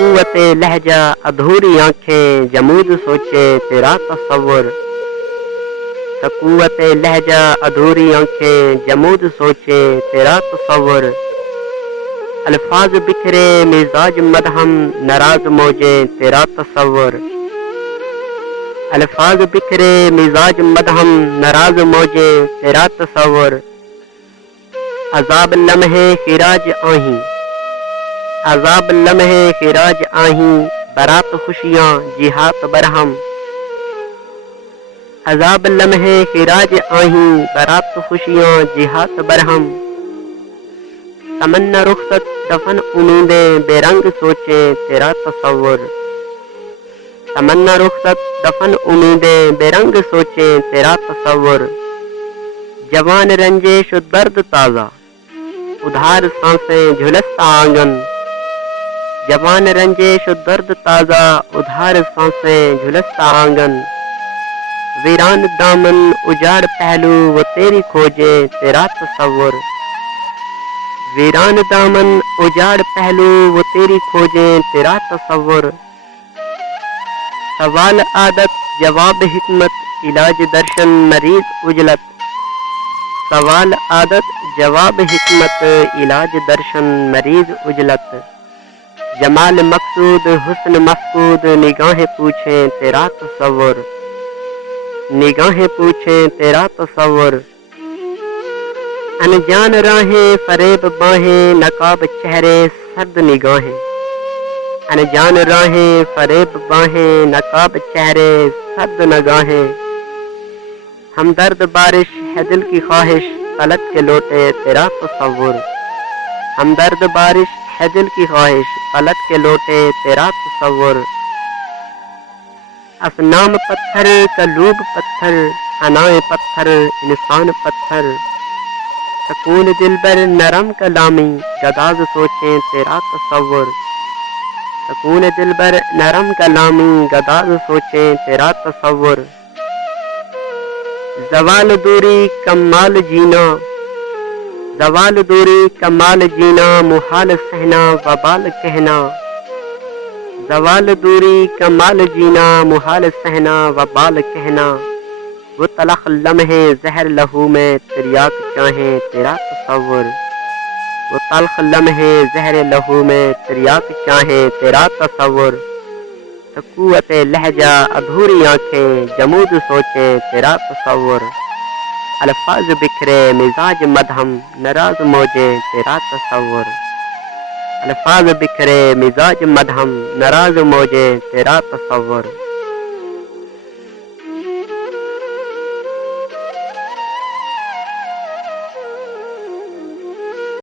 سکوت لہجہ ادھوری آنکھیں جمود سوچے تیرا تصور، سکوت لہجہ ادھوری آنکھیں جمود سوچے تیرا تصور، الفاظ بکھرے مزاج مدہم ناراض موجے تیرا تصور، الفاظ بکھرے مزاج مدہم ناراض موجے تیرا تصور، عذاب لمحے خراج آہیں، عذاب لمحے خراج آہیں برات خوشیاں جہات برہم، عذاب لمحے خراج آہیں برات خوشیاں جہات برہم، تمنا رخصت دفن امیدیں بے رنگ سوچیں تیرا تصور، تمنا رخصت دفن امیدیں بے رنگ سوچیں تیرا تصور، جوان رنجش و درد تازہ ادھار سانسیں جھلستا آنگن، جوان رنجش و درد تازہ ادھار سانسیں جھلستا آنگن، ویران دامن اجاڑ پہلو وہ تیری کھوجیں تیرا تصور، ویران دامن اجاڑ پہلو وہ تیری کھوجیں تیرا تصور، سوال عادت جواب حکمت علاج درشن مریض اجلت، سوال عادت جواب حکمت علاج درشن مریض اجلت، جمال مقصود حسن مفقود نگاہیں پوچھیں تیرا تصور، نگاہیں پوچھیں تیرا تصور، انجان راہیں فریب باہیں نقاب چہرے سرد نگاہیں، انجان راہیں فریب باہیں نقاب چہرے سرد نگاہیں، ہمدرد بارش ہے دل کی خواہش پلٹ کے لوٹے تیرا تصور، ہمدرد بارش ہے دل کی خواہش پلٹ کے لوٹے تیرا تصور، اصنام پتھر قلوب پتھر انائیں پتھر انسان پتھر، سکون دلبر نرم کلامی گداز سوچیں تیرا تصور، سکون دلبر نرم کلامی گداز سوچیں تیرا تصور، زوال دوری کمال جینا، زوال دوری کمال جینا محال سہنا وبال کہنا، زوال دوری کمال جینا محال سہنا وبال کہنا، وہ تلخ لمحے زہر لہو میں تریاک چاہیں تیرا تصور، وہ تلخ لمحے زہر لہو میں تریاک چاہیں تیرا تصور، سکوت لہجہ ادھوری آنکھیں جمود سوچیں تیرا تصور، الفاظ بکھرے مزاج مدہم ناراض موجیں تیرا تصور، الفاظ بکھرے مزاج مدہم ناراض موجیں تیرا تصور۔